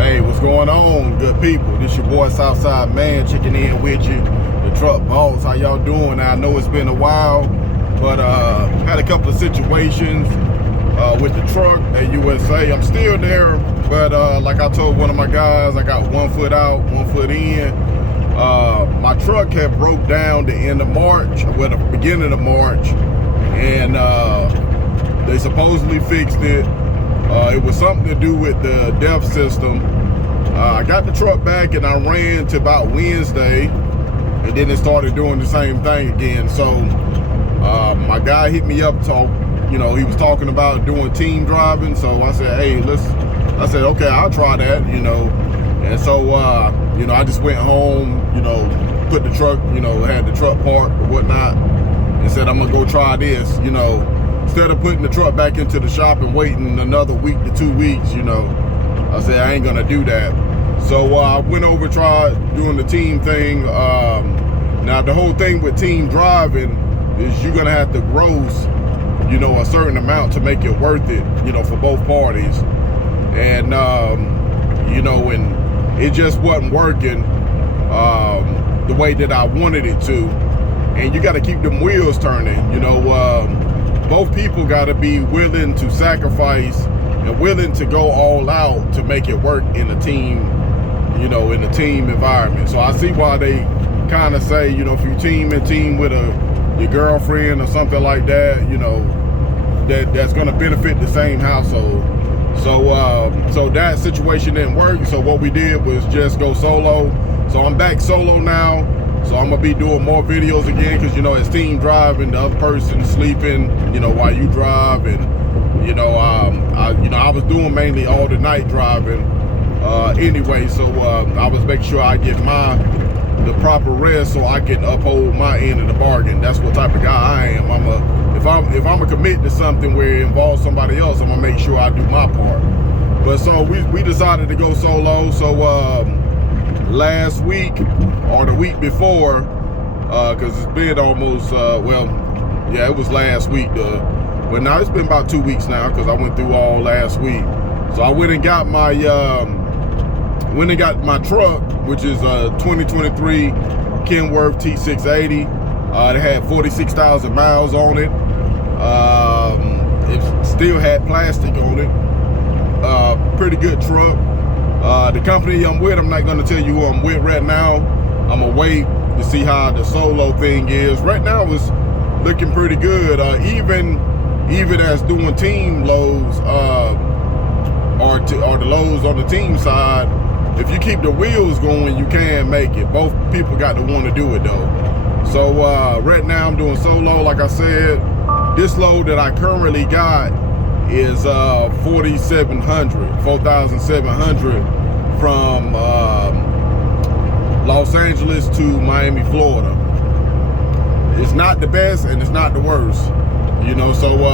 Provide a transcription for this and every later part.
Hey, what's going on, good people? This your boy Southside Man checking in with you, the truck boss. How y'all doing? Now, I know it's been a while, but had a couple of situations with the truck at USA. I'm still there, but like I told one of my guys, I got 1 foot out, 1 foot in. My truck had broke down the end of March, well, the beginning of March, and they supposedly fixed it. It was something to do with the DEF system. I got the truck back and I ran to about Wednesday, and then it started doing the same thing again. So my guy hit me up, he was talking about doing team driving. So I said, hey, I said, okay, I'll try that, And so, I just went home, put the truck, had the truck parked or whatnot, and said, I'm gonna go try this, Instead of putting the truck back into the shop and waiting another week to 2 weeks, I said, I ain't gonna do that. So I went over, tried doing the team thing. Now the whole thing with team driving is you're gonna have to gross, a certain amount to make it worth it, for both parties. And, and it just wasn't working the way that I wanted it to. And you gotta keep them wheels turning, both people got to be willing to sacrifice and willing to go all out to make it work in a team, in a team environment. So I see why they kind of say, if you team with your girlfriend or something like that, that's going to benefit the same household. So that situation didn't work. So what we did was just go solo. So I'm back solo now. So I'm gonna be doing more videos again because it's team driving, the other person sleeping, while you drive, and I was doing mainly all the night driving anyway. So I was making sure I get the proper rest so I can uphold my end of the bargain. That's what type of guy I am. If I'm gonna commit to something where it involves somebody else, I'm gonna make sure I do my part. But so we decided to go solo. So last week or the week before, because it's been almost it was last week. Well, now it's been about 2 weeks now because I went through all last week. So I went and got my truck, which is a 2023 Kenworth T680. It had 46,000 miles on it. It still had plastic on it. Pretty good truck. The company I'm with, I'm not going to tell you who I'm with right now. I'm going to wait to see how the solo thing is. Right now it's looking pretty good. Even as doing team loads or the loads on the team side, if you keep the wheels going, you can make it. Both people got to want to do it though. So right now I'm doing solo. Like I said, this load that I currently got is 4,700 from Los Angeles to Miami, Florida. It's not the best and it's not the worst, so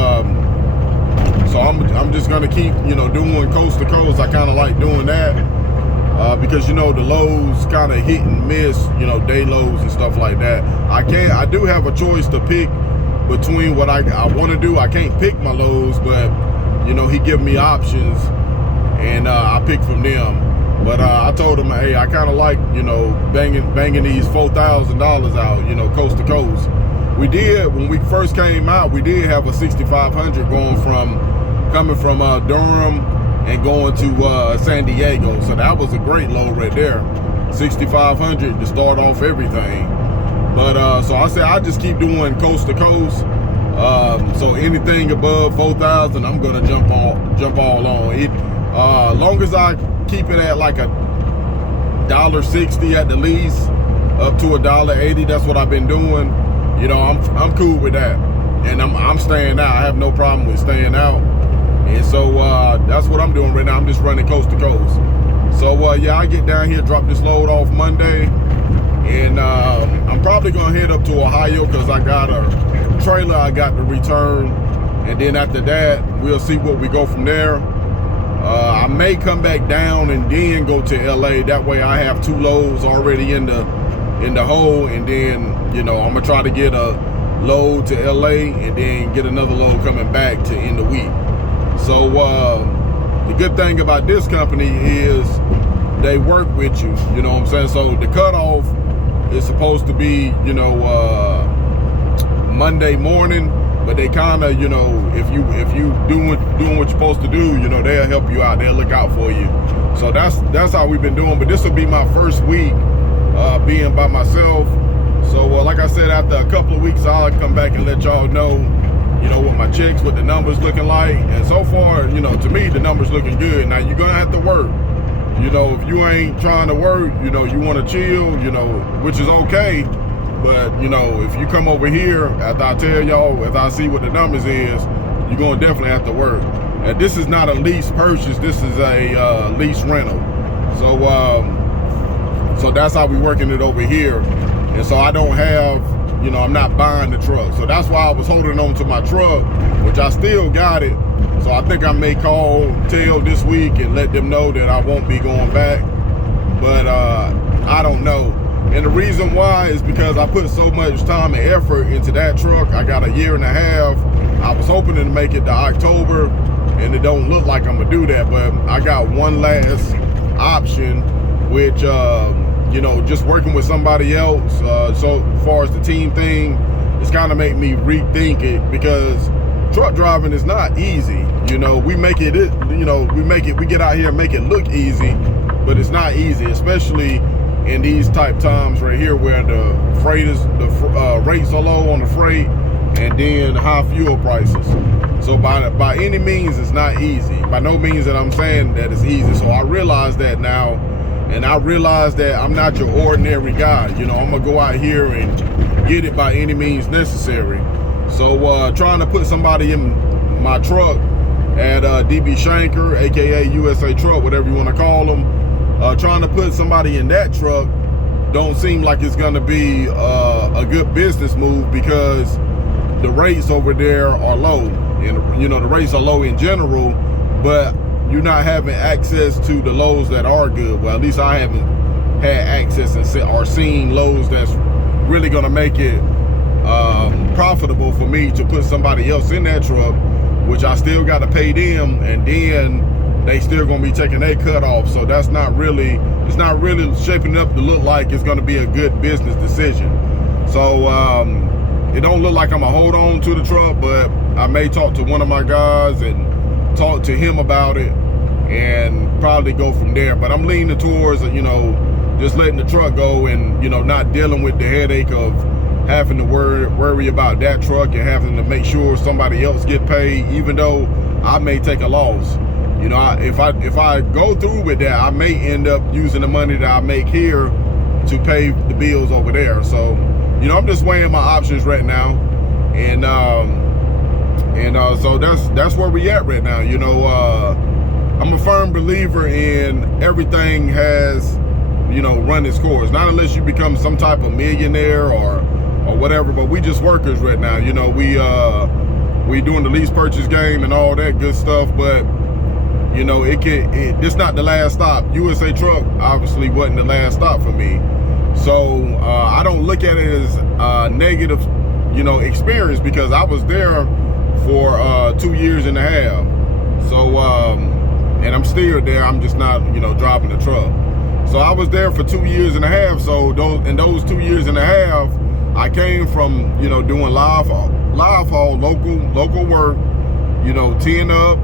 I'm just gonna keep doing coast to coast. I kind of like doing that because the loads kind of hit and miss, day loads and stuff like that. I do have a choice to pick between what I want to do. I can't pick my loads, but he give me options and I pick from them. But I told him, hey, I kind of like banging these $4,000 out, coast to coast. We did, when we first came out, we did have a 6,500 coming from Durham and going to San Diego. So that was a great load right there, 6,500 to start off everything. But so I said I just keep doing coast to coast. So anything above 4,000, I'm gonna jump all on it. Long as I keep it at like $1.60 at the least, up to $1.80. That's what I've been doing. I'm cool with that, and I'm staying out. I have no problem with staying out, and so that's what I'm doing right now. I'm just running coast to coast. So I get down here, drop this load off Monday, and I'm probably gonna head up to Ohio because I got a trailer I got to return, and then after that we'll see what we go from there. I may come back down and then go to LA. That way I have 2 loads already in the hole, and then I'm gonna try to get a load to LA and then get another load coming back to end the week. So the good thing about this company is they work with you. You know what I'm saying? So the cutoff is supposed to be, you know, Monday morning, but they kind of, you know, if you doing what you're supposed to do, you know, they'll help you out. They'll look out for you. So that's how we've been doing. But this will be my first week being by myself. So like I said, after a couple of weeks, I'll come back and let y'all know, you know, what my checks, what the numbers looking like. And so far, you know, to me, the numbers looking good. Now you're gonna have to work. You know, if you ain't trying to work, you know, you want to chill, you know, which is okay. But, you know, if you come over here, after I tell y'all, if I see what the numbers is, you're going to definitely have to work. And this is not a lease purchase. This is a lease rental. So, so that's how we working it over here. And so I don't have, you know, I'm not buying the truck. So that's why I was holding on to my truck, which I still got it. So I think I may call Tail this week and let them know that I won't be going back. But I don't know. And the reason why is because I put so much time and effort into that truck. I got a year and a half. I was hoping to make it to October, and it don't look like I'm gonna do that. But I got one last option, which, you know, just working with somebody else. So far as the team thing, it's kind of made me rethink it, because truck driving is not easy. You know, we make it, you know, we get out here and make it look easy, but it's not easy, especially in these type times right here where the freight is, the rates are low on the freight, and then high fuel prices. So by any means, it's not easy. By no means that I'm saying that it's easy. So I realize that now, and I realize that I'm not your ordinary guy. You know, I'm gonna go out here and get it by any means necessary. So trying to put somebody in my truck at DB Shanker, aka USA Truck, whatever you want to call them, trying to put somebody in that truck don't seem like it's gonna be a good business move, because the rates over there are low, and you know, the rates are low in general, but you're not having access to the lows that are good. Well, at least I haven't had access or seen lows that's really gonna make it profitable for me to put somebody else in that truck, which I still got to pay them, and then they still gonna be taking their cut off. So that's not really, it's not really shaping up to look like it's gonna be a good business decision. So it don't look like I'm gonna hold on to the truck, but I may talk to one of my guys and talk to him about it and probably go from there. But I'm leaning towards, you know, just letting the truck go, and, you know, not dealing with the headache of having to worry about that truck and having to make sure somebody else get paid, even though I may take a loss. You know, if I go through with that, I may end up using the money that I make here to pay the bills over there. So, you know, I'm just weighing my options right now, and so that's where we at right now. You know, I'm a firm believer in everything has, you know, run its course. Not unless you become some type of millionaire or whatever, but we just workers right now. You know, we doing the lease purchase game and all that good stuff, but you know, it's not the last stop. USA Truck obviously wasn't the last stop for me. So I don't look at it as a negative, you know, experience, because I was there for 2 years and a half. So and I'm still there. I'm just not, you know, driving the truck. So I was there for 2 years and a half. So in those 2 years and a half, I came from, you know, doing live haul, local work, you know, 10 up.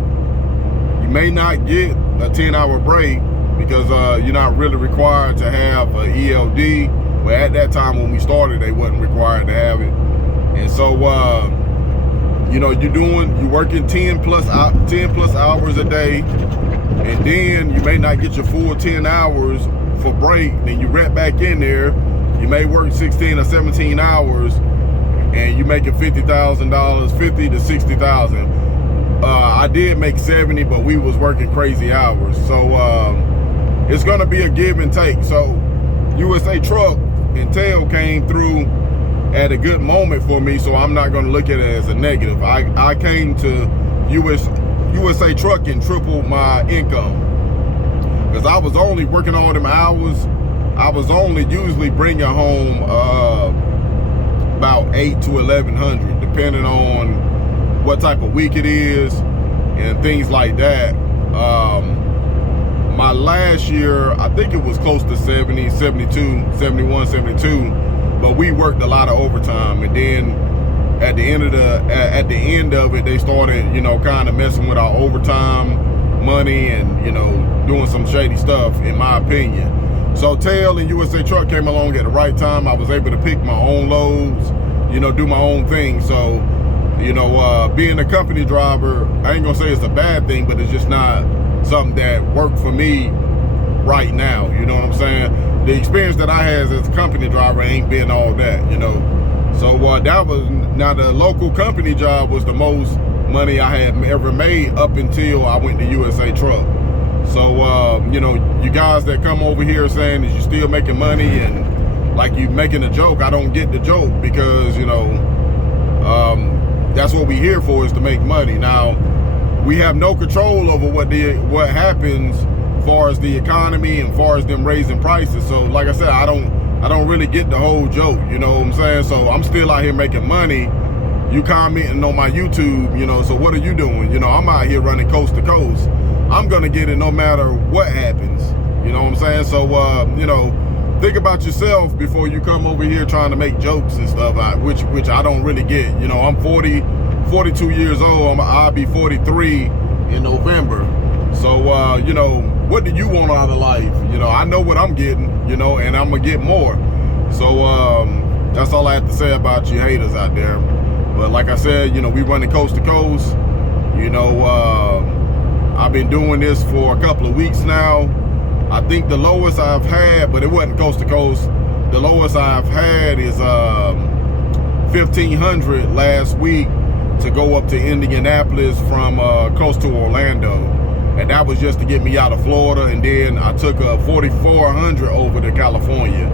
You may not get a 10-hour break, because you're not really required to have an ELD. But at that time when we started, they wasn't required to have it. And so, you know, you're working 10 plus hours a day, and then you may not get your full 10 hours for break. Then you right back in there. You may work 16 or 17 hours, and you making $50,000, 50 to 60,000. I did make 70, but we was working crazy hours. So it's gonna be a give and take. So USA Truck and Tail came through at a good moment for me, so I'm not gonna look at it as a negative. I came to USA Truck and tripled my income, because I was only working all them hours. I was only usually bringing home about $800 to $1,100, depending on what type of week it is and things like that. my last year, I think it was close to 70, 72, 71, 72, but we worked a lot of overtime. And then at the end of it, they started, you know, kind of messing with our overtime money and, you know, doing some shady stuff, in my opinion. So Tail and USA Truck came along at the right time. I was able to pick my own loads, you know, do my own thing. So, you know, being a company driver, I ain't gonna say it's a bad thing, but it's just not something that worked for me right now. You know what I'm saying? The experience that I had as a company driver ain't been all that, you know. So that was, now the local company job was the most money I had ever made up until I went to USA Truck. So, you know, you guys that come over here saying that you're still making money and like you making a joke, I don't get the joke, because, you know, that's what we're here for, is to make money. Now, we have no control over what happens as far as the economy and as far as them raising prices. So like I said, I don't really get the whole joke, you know what I'm saying? So I'm still out here making money. You commenting on my YouTube, you know, so what are you doing? You know, I'm out here running coast to coast. I'm gonna get it no matter what happens. You know what I'm saying? So, you know, think about yourself before you come over here trying to make jokes and stuff, which I don't really get. You know, I'm 42 years old. I'll be 43 in November. So, you know, what do you want out of life? You know, I know what I'm getting, you know, and I'm gonna get more. So, that's all I have to say about you haters out there. But like I said, you know, we running coast to coast. You know, I've been doing this for a couple of weeks now. I think the lowest I've had, but it wasn't coast to coast, the lowest I've had is 1,500 last week to go up to Indianapolis from close to Orlando. And that was just to get me out of Florida. And then I took a 4,400 over to California.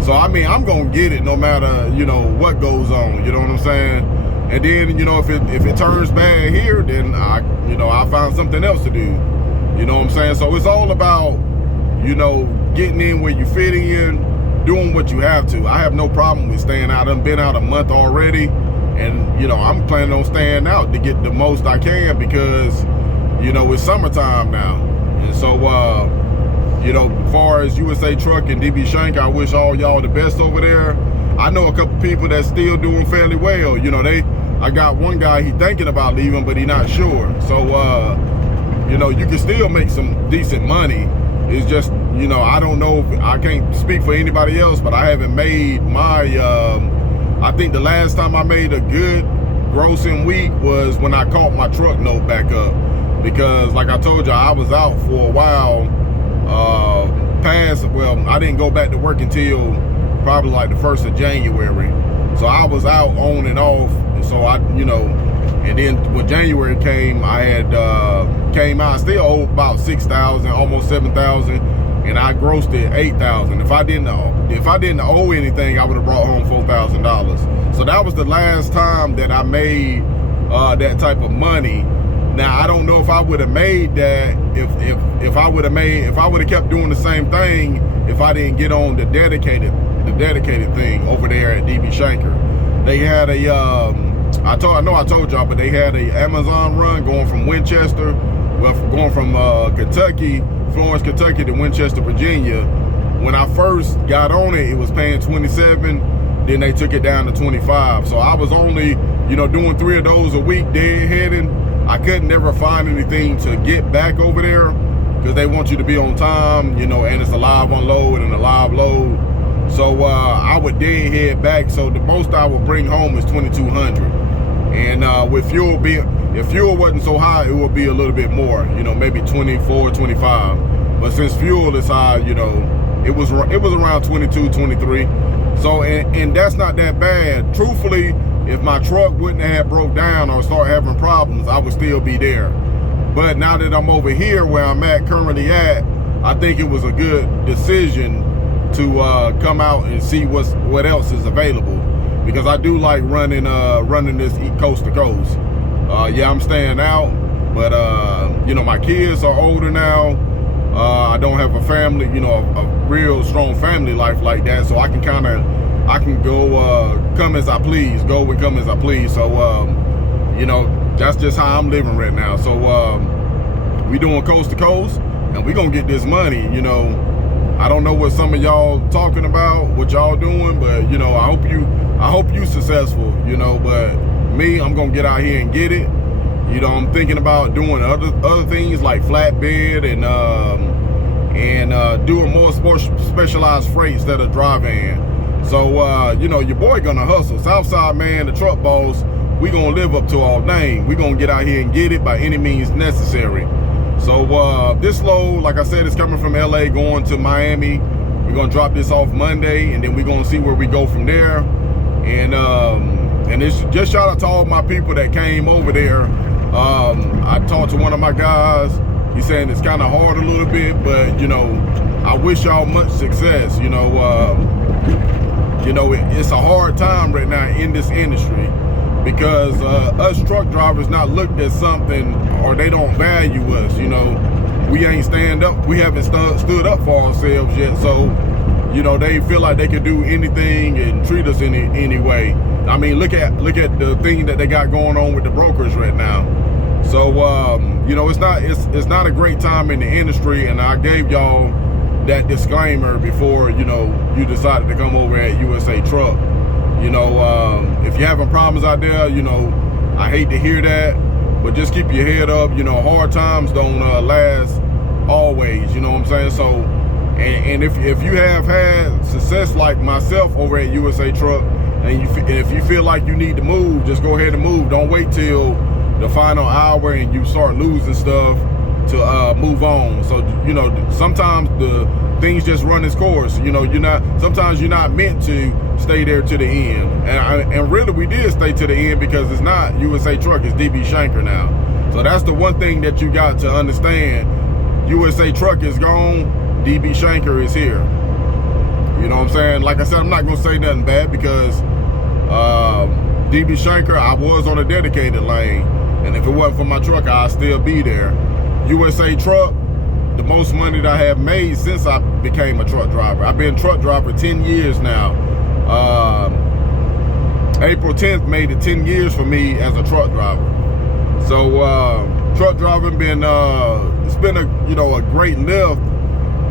So, I mean, I'm going to get it no matter, you know, what goes on. You know what I'm saying? And then, you know, if it turns bad here, then I'll find something else to do. You know what I'm saying? So it's all about, you know, getting in where you fit in, doing what you have to. I have no problem with staying out. I've been out a month already, and, you know, I'm planning on staying out to get the most I can, because, you know, it's summertime now. And so, you know, as far as USA Truck and DB Shank, I wish all y'all the best over there. I know a couple people that's still doing fairly well. You know, I got one guy, he thinking about leaving, but he not sure. So, you know, you can still make some decent money. It's just, you know, I don't know, I can't speak for anybody else, but I haven't made my, I think the last time I made a good grossing week was when I caught my truck note back up. Because like I told you, I was out for a while, well, I didn't go back to work until probably like the 1st of January. So I was out on and off. And so you know, and then when January came, I had came out, still owe about 6,000, almost 7,000, and I grossed it 8,000. If I didn't owe anything, I would have brought home $4,000. So that was the last time that I made that type of money. Now, I don't know if I would have made that if I would have kept doing the same thing if I didn't get on the dedicated thing over there at DB Shanker. They had a I told y'all, but they had a Amazon run going from Winchester, going from Kentucky, Florence, Kentucky to Winchester, Virginia. When I first got on it, it was paying 27. Then they took it down to 25. So I was only, you know, doing 3 of those a week, deadheading. I couldn't never find anything to get back over there, because they want you to be on time, you know, and it's a live unload and a live load. So I would deadhead back. So the most I would bring home is 2,200. And with fuel if fuel wasn't so high, it would be a little bit more, you know, maybe 24, 25. But since fuel is high, you know, it was around 22, 23. So, and that's not that bad. Truthfully, if my truck wouldn't have broke down or start having problems, I would still be there. But now that I'm over here where I'm currently at, I think it was a good decision to come out and see what else is available, because I do like running this coast to coast. Yeah, I'm staying out, but you know, my kids are older now. I don't have a family, you know, a real strong family life like that, so I can go come as I please, go and come as I please. So you know, that's just how I'm living right now. So we doing coast to coast. and we gonna get this money. You know, I don't know what some of y'all talking about, what y'all doing, but you know, I hope you successful. You know, but me, I'm gonna get out here and get it. You know, I'm thinking about doing other things like flatbed and doing more specialized freight instead of dry van. So you know, your boy gonna hustle. Southside man, the truck boss, we gonna live up to our name. We gonna get out here and get it by any means necessary. So this load, like I said, is coming from LA going to Miami. We're gonna drop this off Monday, and then we're gonna see where we go from there. And it's just shout out to all my people that came over there. I talked to one of my guys. He's saying it's kind of hard a little bit, but you know, I wish y'all much success. You know, it's a hard time right now in this industry because us truck drivers not looked at something, or they don't value us. You know, we ain't we haven't stood up for ourselves yet. So, you know, they feel like they can do anything and treat us any way. I mean, look at the thing that they got going on with the brokers right now. So you know, it's not a great time in the industry, and I gave y'all that disclaimer before, you know, you decided to come over at USA Truck. You know, if you're having problems out there, you know, I hate to hear that, but just keep your head up. You know, hard times don't last always, you know what I'm saying? So, and if you have had success like myself over at USA Truck, and if you feel like you need to move, just go ahead and move. Don't wait till the final hour and you start losing stuff to move on. So, you know, sometimes the things just run its course. You know, sometimes you're not meant to stay there to the end. And really, we did stay to the end because it's not USA Truck, it's DB Shanker now. So that's the one thing that you got to understand. USA Truck is gone, DB Shanker is here. You know what I'm saying? Like I said, I'm not gonna say nothing bad because DB Shanker, I was on a dedicated lane, and if it wasn't for my truck, I'd still be there. USA Truck, the most money that I have made since I became a truck driver. I've been a truck driver 10 years now. April 10th made it 10 years for me as a truck driver. So truck driving it's been a great lift,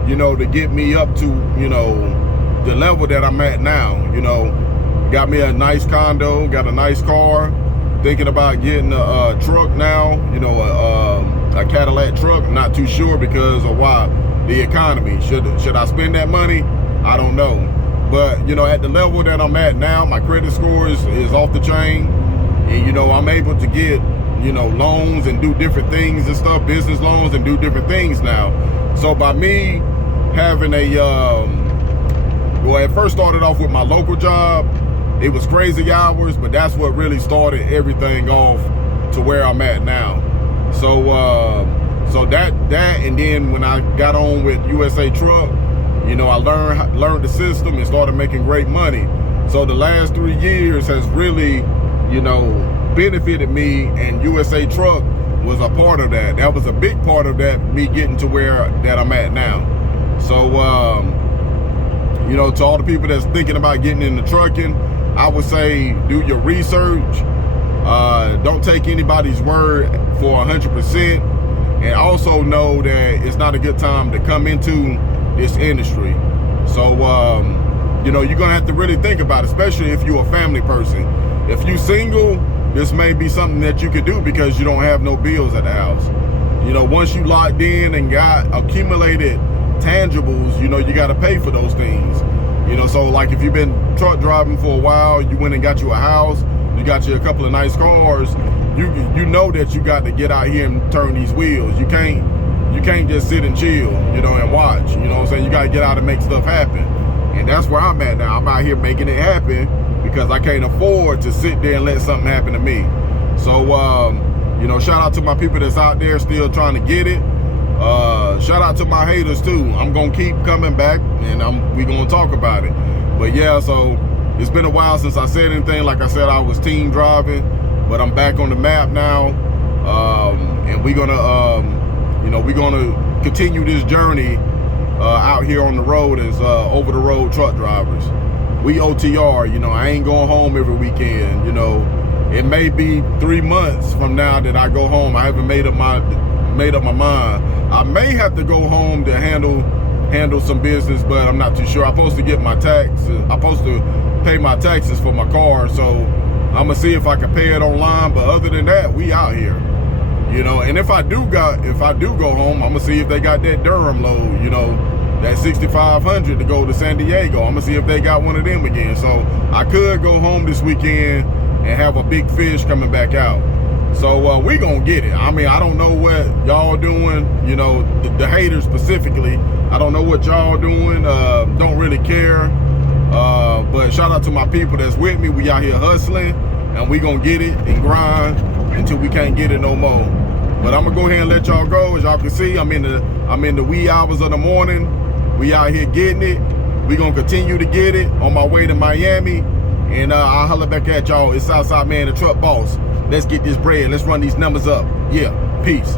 you know, to get me up to, you know, the level that I'm at now. You know, got me a nice condo, got a nice car, thinking about getting a truck now, you know, a Cadillac truck. I'm not too sure because of why, the economy. Should I spend that money? I don't know. But, you know, at the level that I'm at now, my credit score is off the chain. And, you know, I'm able to get, you know, loans and do different things and stuff, business loans, and do different things now. So by me having well, it first started off with my local job. It was crazy hours, but that's what really started everything off to where I'm at now. So so that and then when I got on with USA Truck, you know, I learned the system and started making great money. So the last 3 years has really, you know, benefited me, and USA Truck was a part of that. That was a big part of that, me getting to where that I'm at now. So you know, to all the people that's thinking about getting into trucking, I would say do your research. Don't take anybody's word for 100%, and also know that it's not a good time to come into this industry. So you know, you're gonna have to really think about it, especially if you're a family person. If you're single, this may be something that you could do because you don't have no bills at the house. You know, once you locked in and got accumulated tangibles, you know, you got to pay for those things. You know, so like if you've been truck driving for a while, you went and got you a house, you got you a couple of nice cars, you know that you got to get out here and turn these wheels. You can't just sit and chill, you know, and watch. You know what I'm saying? You got to get out and make stuff happen. And that's where I'm at now. I'm out here making it happen because I can't afford to sit there and let something happen to me. So you know, shout out to my people that's out there still trying to get it. Shout out to my haters too. I'm gonna keep coming back, and we gonna talk about it. But yeah, so it's been a while since I said anything. Like I said, I was team driving, but I'm back on the map now, and we're gonna you know, we're gonna continue this journey out here on the road as over the road truck drivers. We OTR, you know, I ain't going home every weekend. You know, it may be 3 months from now that I go home. I haven't made up my mind. I may have to go home to handle some business, but I'm not too sure. I'm supposed to get my taxes. I'm supposed to pay my taxes for my car, so I'm gonna see if I can pay it online. But other than that, we out here, you know. And if I do go home, I'm gonna see if they got that Durham load, you know, that 6,500 to go to San Diego. I'm gonna see if they got one of them again. So I could go home this weekend and have a big fish coming back out. So we gonna get it. I mean, I don't know what y'all doing, you know, the haters specifically. I don't know what y'all doing. Don't really care. But shout out to my people that's with me. We out here hustling, and we gonna get it and grind until we can't get it no more. But I'm gonna go ahead and let y'all go. As y'all can see, I'm in the wee hours of the morning. We out here getting it. We gonna continue to get it on my way to Miami. And I'll holler back at y'all. It's Southside Man, the truck boss. Let's get this bread. Let's run these numbers up. Yeah, peace.